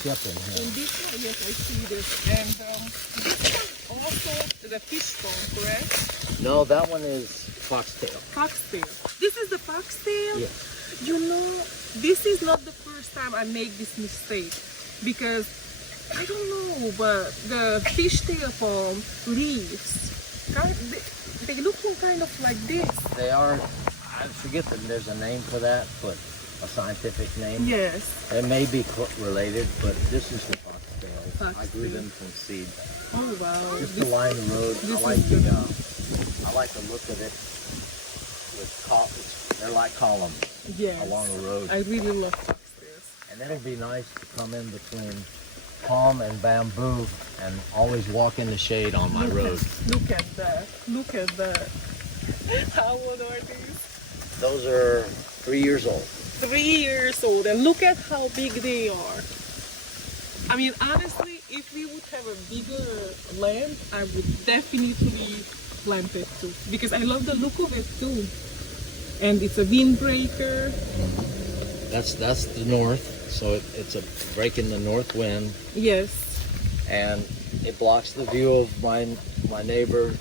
ship in here. And this one, yes, I see this. And this one also the fishbone, correct? No, that one is foxtail. Foxtail. This is the foxtail? Yeah. You know, this is not the first time I make this mistake because I don't know, but the fishtail palm leaves, they look kind of like this. They are, I forget that there's a name for that, but a scientific name. Yes. They may be related, but this is the foxtail. I grew Foxtail. them from seed. Oh wow. Just to line the road. I like the look of it. They're like columns Yes. along the road. I really love foxtails. And it'll be nice to come in between palm and bamboo and always walk in the shade on my road. Look at that. Look at that. How old are these? Those are 3 years old. 3 years old, and look at how big they are. I mean, honestly, if we would have a bigger land, I would definitely plant it too, because I love the look of it too. And it's a windbreaker. That's the north, so it's a break in the north wind, Yes. and it blocks the view of my neighbor.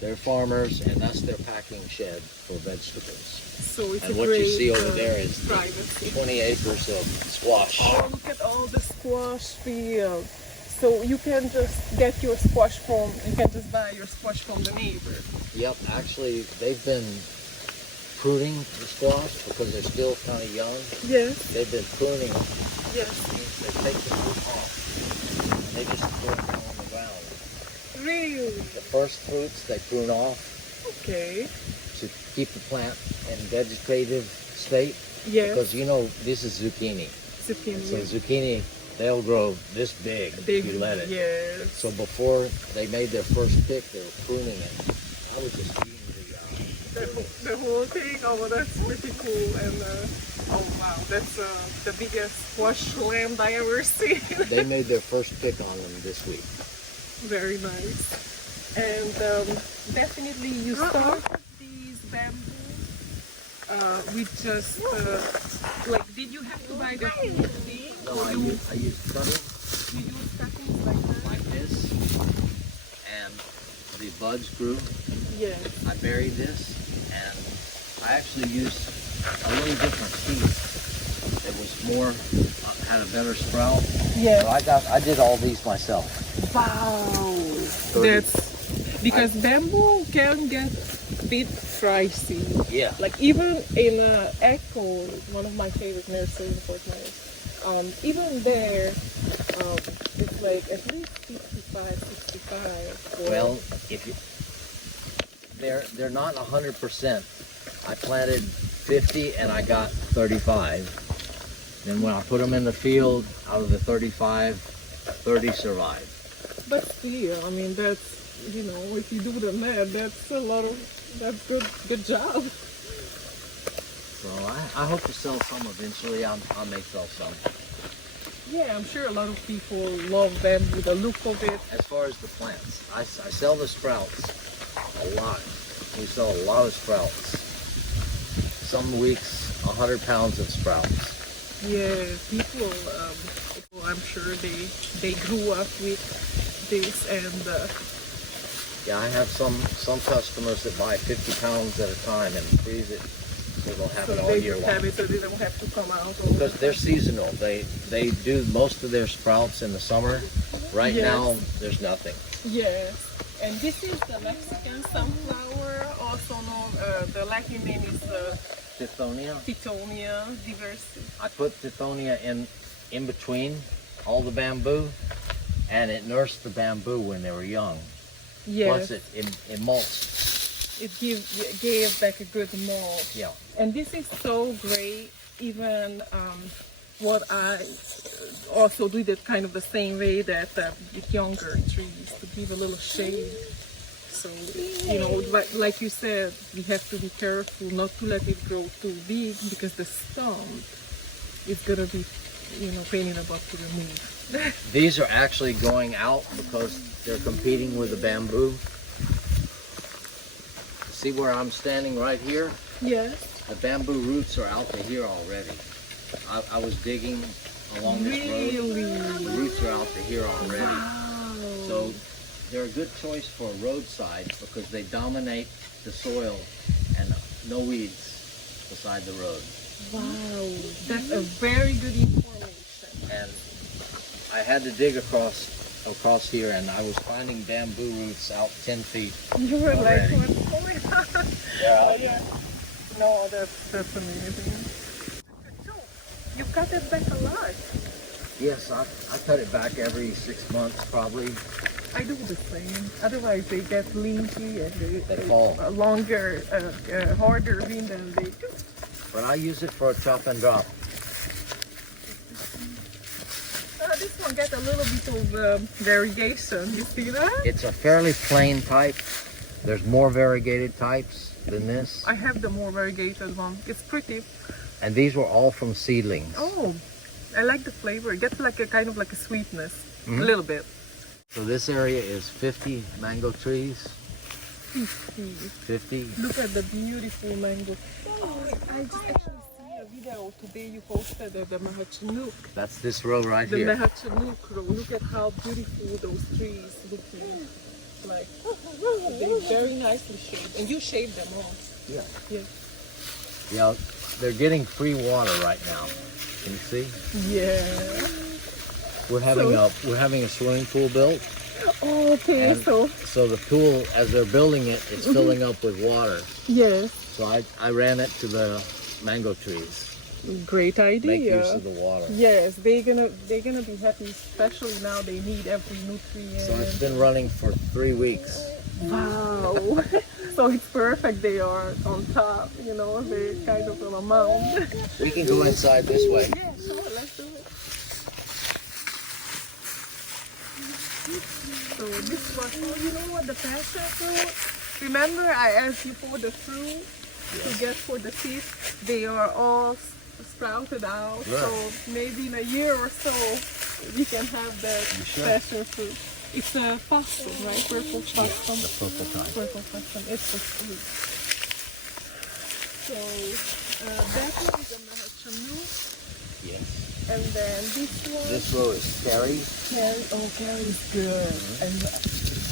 They're farmers, and that's their packing shed for vegetables. So it's And a what great you see over there is privacy. 20 acres of squash. Oh, look at all the squash field. So you can just get your squash from, you can just buy your squash from the neighbor. Yep, actually, they've been pruning the squash because they're still kind of young. Yes. They've been pruning. Yes. They take the fruit off, and they just throw them on the ground. Really? The first fruits they prune off Okay. to keep the plant in vegetative state. Yes. Because you know, this is zucchini. Zucchini. So zucchini, they'll grow this big if you let it. Yes. So before they made their first pick, they were pruning it. I was just eating The whole thing. Oh, that's pretty cool. And oh wow, that's the biggest squash land I ever seen. they made their first pick on them this week. Very nice. And definitely you start these bamboo with just like, did you have to buy the whole thing? No, Or I use cutting you use cuttings like that? like this, and the buds grew. Yes. I buried this, and I actually used a little different seed. It was more, had a better sprout. Yes. So I did all these myself. Wow. 30. That's because bamboo can get a bit pricey. Yeah. Like even in Echo, one of my favorite nurseries in Fort Myers, even there, it's like at least 55, 65. Well, if you, they're not 100%. I planted 50 and I got 35. Then when I put them in the field, out of the 35, 30 survived. But still, I mean, that's, you know, if you do the math, that's a lot of, that's good job. So I hope to sell some eventually. I may sell some. Yeah, I'm sure a lot of people love bamboo, the look of it. As far as the plants, I sell the sprouts a lot. We sell a lot of sprouts. Some weeks, 100 pounds of sprouts. Yeah, people, I'm sure they grew up with this, and Yeah, I have some customers that buy 50 pounds at a time and freeze it so they'll have so it all they year just long. have it so they don't have to come out. Because they're seasonal. They do most of their sprouts in the summer. Right Yes. now, there's nothing. Yes, and this is the Mexican sunflower, also known, the Latin name is Tithonia. Tithonia diversa. I put Tithonia in between all the bamboo, and it nursed the bamboo when they were young. Yes, Plus, it mulched. it gave back a good mold. Yeah. And this is so great. Even what I also do it kind of the same way that with younger trees, to give a little shade. So, you know, like you said, we have to be careful not to let it grow too big because the stump is going to be, you know, pain in the butt to remove. These are actually going out because they're competing with the bamboo. See where I'm standing right here? Yes. The bamboo roots are out to here already. I was digging along this road. Really? The roots are out to here already. Wow. So they're a good choice for a roadside because they dominate the soil and no weeds beside the road. Wow, that's a very good information. And I had to dig across here, and I was finding bamboo roots out 10 feet. You were like, already. what's going on? Yeah. Yeah. No, that's amazing. You cut it back a lot. Yes, I cut it back every 6 months probably. I do the same. Otherwise, they get leafy and They fall. Longer, harder wind than they do. But I use it for a chop and drop. This one get a little bit of variegation. You see that? It's a fairly plain type. There's more variegated types than this. I have the more variegated one. It's pretty. And these were all from seedlings. Oh, I like the flavor. It gets like a kind of like a sweetness, Mhm. a little bit. So this area is 50 mango trees. 50. Look at the beautiful mango. Oh, I just actually see a video today you posted of the Mahachinook. That's this row right The here. Mahachinook row. Look at how beautiful those trees looking. Like they very nicely shaped, and you shaved them all. Yeah. Yeah. Yeah, they're getting free water right now. Can you see? Yeah. We're having a swimming pool built. Oh, okay. And So the pool, as they're building it, it's filling up with water. yes, So I ran it to the mango trees. great idea. Make use of the water. Yes, they're gonna be happy, especially now they need every nutrient. So it's been running for 3 weeks. Wow. So it's perfect. They are on top, you know, they're kind of on a mound. We can go inside this way. Yeah, sure, let's do it. So this was, oh, you know what, the passion fruit? Remember I asked you for the fruit to get for the seeds? They are all sprouted out. Right. So maybe in a year or so we can have that You sure? passion fruit. It's a passion, right? Purple passion. The purple type. Purple passion. It's the fruit. So that one is a Mahachinook. Yes. And then this one. This row is cherry. Carry, oh, carry is good. And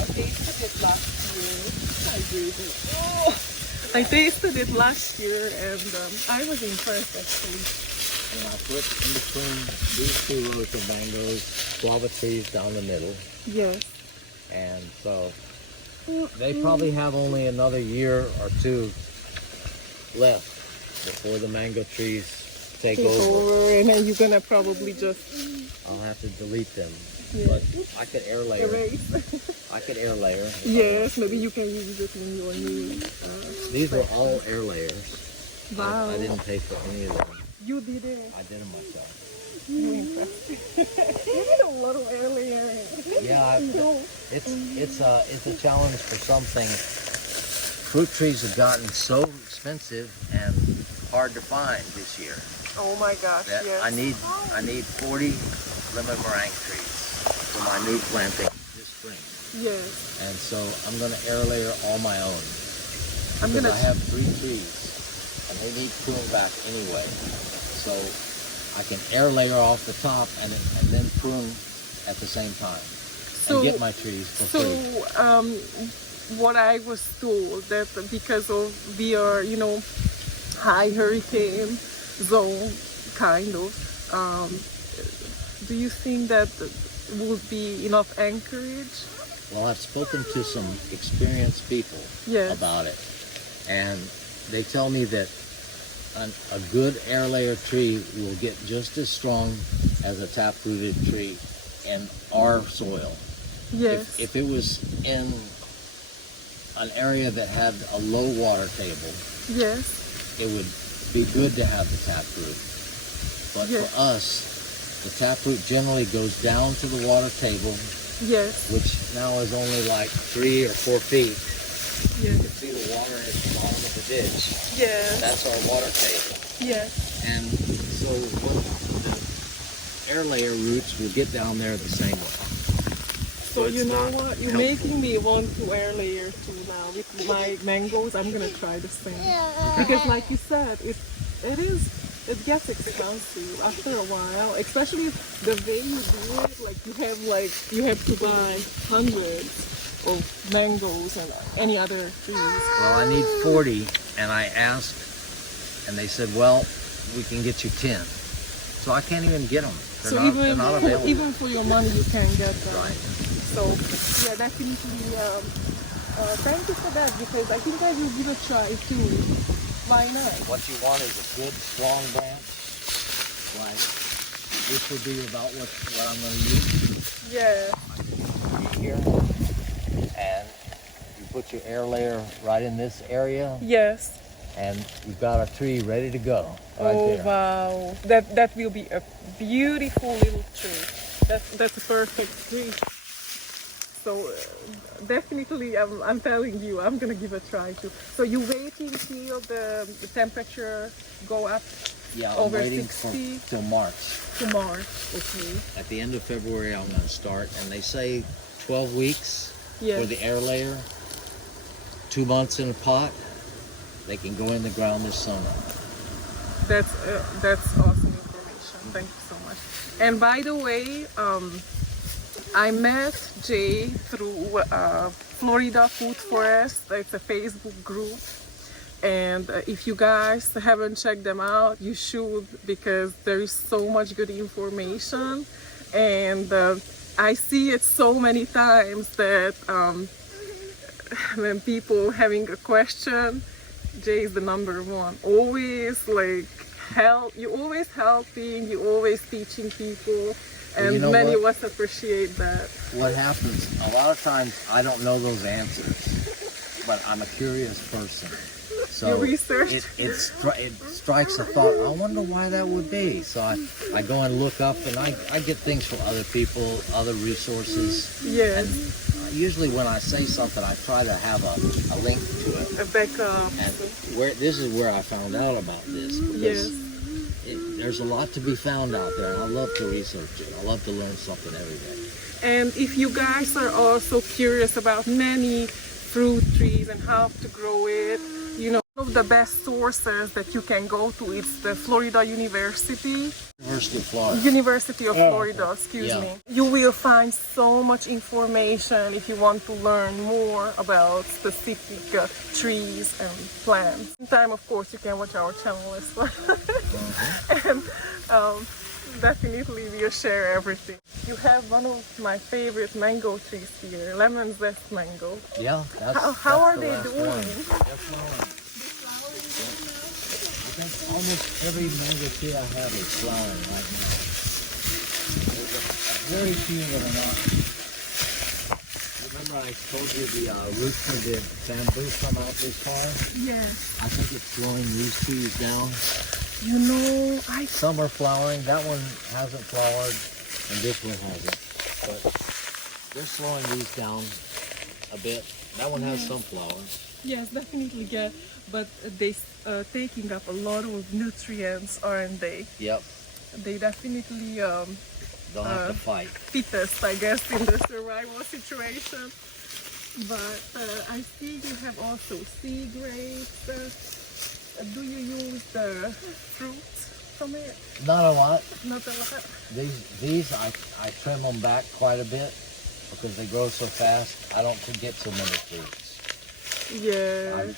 I tasted it last year. I did it. Oh, I tasted it last year, and I was impressed actually. And I put in between these 2 rows of mangoes, guava trees down the middle. Yes. And so they probably have only another year or 2 left before the mango trees take Take over. over, and then you're gonna probably just I'll have to delete them. Yeah. But I could air layer. erase. I could air layer. Yes, maybe you can use it in your new. These were all air layers. Wow. I didn't pay for any of them. You did it. I did them myself. You impressed. You did a lot of earlier. Yeah, No. it's a challenge for something. Fruit trees have gotten so expensive and hard to find this year Oh my gosh, that yes. I need 40 lemon meringue trees for my new planting this spring. Yes. And so I'm gonna air layer all my own. I'm Because gonna. I have 3 trees and they need prune back anyway. So I can air layer off the top and then prune at the same time. So- And get my trees for So, free. what I was told that because of we are, you know, high hurricane zone, kind of. Do you think that would be enough anchorage? Well, I've spoken to some experienced people Yes. about it. And they tell me that a good air layer tree will get just as strong as a taprooted tree in our soil. Yes. If it was in an area that had a low water table, Yes. it would be good to have the taproot. But Yes. for us, the taproot generally goes down to the water table, Yes. which now is only like 3 or 4 feet. You Yes. can see the water at the bottom of the ditch. Yes. That's our water table. Yes. And so the air layer roots will get down there the same way. So it's you know not what? You're helpful. making me want to air layer too now. With my mangoes, I'm gonna try the same. Because like you said, it is it gets expensive after a while, especially the way you do it. Like you have to buy hundreds of mangoes and any other trees. Well, I need 40, and I asked, and they said, well, we can get you 10. So I can't even get them. So they're not available. even for your money, you can get them. Right. So yeah, definitely. Thank you for that, because I think I will give a try too. Why not? What you want is a good, strong branch. Like this would be about what I'm going to use. Yeah. Here, and you put your air layer right in this area, Yes. and you've got a tree ready to go right Oh there. wow, that will be a beautiful little tree. That's a perfect tree. So definitely, I'm telling you, I'm gonna give a try too. So you waiting till the temperature go up Yeah, I'm over waiting 60 till March. to March? Okay. At the end of February, I'm going to start, and they say 12 weeks Yes. for the air layer, 2 months in a pot. They can go in the ground this summer. That's awesome information. Thank you so much. And by the way, I met Jay through Florida Food Forest. It's a Facebook group, and if you guys haven't checked them out, you should, because there is so much good information. And I see it so many times that when people having a question, Jay is the number one. Always like help. You always helping. You always teaching people, and you know many of what? us appreciate that. What happens, a lot of times I don't know those answers, but I'm a curious person. So You research? it strikes a thought, I wonder why that would be. So I go and look up, and I get things from other people, other resources. Yes, And usually when I say something, I try to have a link to it. a backup. And this is where I found out about this, because Yes. there's a lot to be found out there, and I love to research it. I love to learn something every day. And if you guys are also curious about many fruit trees and how to grow it, you know, one of the best sources that you can go to is the Florida University. University of Florida, excuse Yeah. me. You will find so much information if you want to learn more about specific trees and plants. Meantime, of course, you can watch our channel as well. And definitely we'll share everything. You have one of my favorite mango trees here, lemon zest mango. Yeah, How are the they last doing? one. They're flowering. I think almost every mango tree I have is flowering right now. There's a very few that are not. Remember I told you the roots of the bamboo come out this far? Yes. I think it's slowing these trees down. You know, Some are flowering. That one hasn't flowered, and this one hasn't. But they're slowing these down a bit. That one has some flowers. yes, definitely get, but they taking up a lot of nutrients, aren't they? Yep. They definitely Don't have to fight. fit us, I guess, in the survival situation. But I see you have also sea grapes. Do you use the fruits from it? Not a lot. Not a lot. These I trim them back quite a bit because they grow so fast. I don't get so many fruits. Yeah. I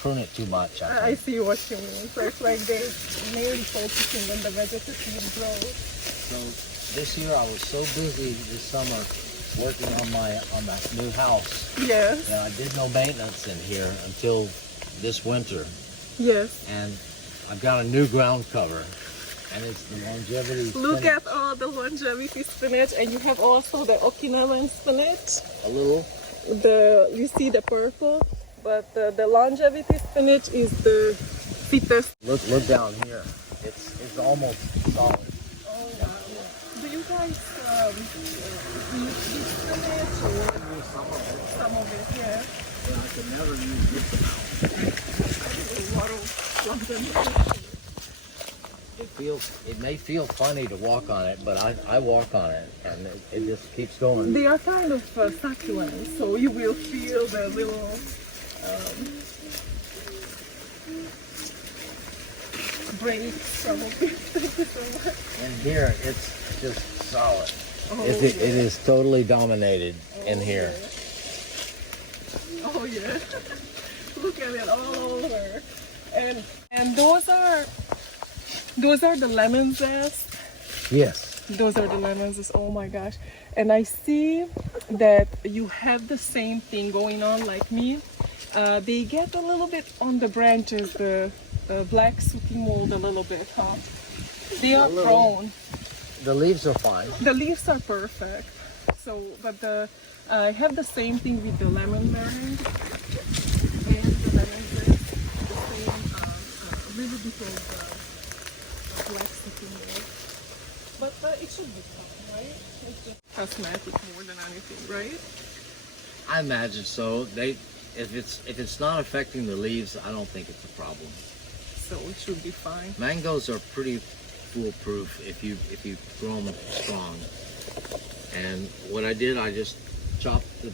prune it too much. I I think. see what you mean. So it's like they're mainly focusing on the vegetative growth. So this year I was so busy this summer working on that new house, Yes. and I did no maintenance in here until this winter. Yes. And I've got a new ground cover, and it's the longevity. Look spinach. at all the longevity spinach, and you have also the Okinawan spinach. A little. You see the purple, but the longevity spinach is the fittest. Look down here. It's almost solid. Oh wow! Do you guys use this spinach or some of it? Yeah. I could never use this amount. A lot of longevity. It may feel funny to walk on it, but I walk on it, and it just keeps going. They are kind of succulent, so you will feel the little breaks probably. Thank you so much. And here, it's just solid. Oh, It is totally dominated in here. Yeah. Oh yeah. Look at it all over. And those are the lemon zest. Yes. Those are the lemon zest. Oh my gosh. And I see that you have the same thing going on like me. They get a little bit on the branches, the black sooty mold a little bit, huh? They are little. prone. The leaves are fine. The leaves are perfect. So, but I have the same thing with the lemon meringue and the lemon zest. The same, a little bit of black sooty mold. But it should be fine, right? It's just cosmetic more than anything, right? I imagine so. If it's not affecting the leaves, I don't think it's a problem. So it should be fine. Mangoes are pretty foolproof if you grow them strong. And what I did, I just chopped the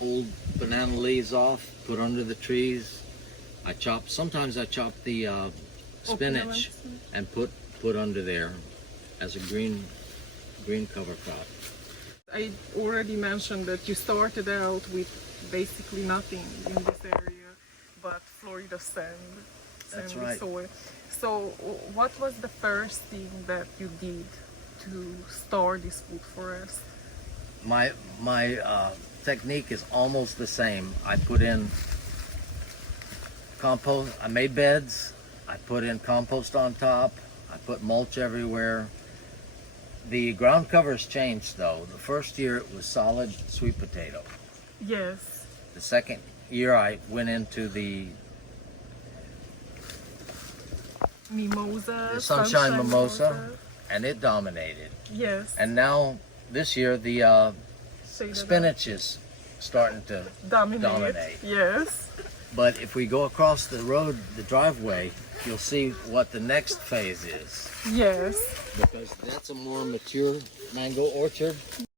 old banana leaves off, put under the trees. Sometimes I chop the spinach and put under there as a green cover crop. I already mentioned that you started out with basically nothing in this area but Florida sand. That's and right. Soil. So what was the first thing that you did to start this food forest? My technique is almost the same. I put in compost. I made beds. I put in compost on top. I put mulch everywhere. The ground cover has changed though. The first year it was solid sweet potato. Yes. The second year I went into the Mimosa. The sunshine mimosa, and it dominated. Yes. And now this year the Shaded spinach is starting to dominate. Yes. But if we go across the road, the driveway, you'll see what the next phase is. Yes. Because that's a more mature mango orchard.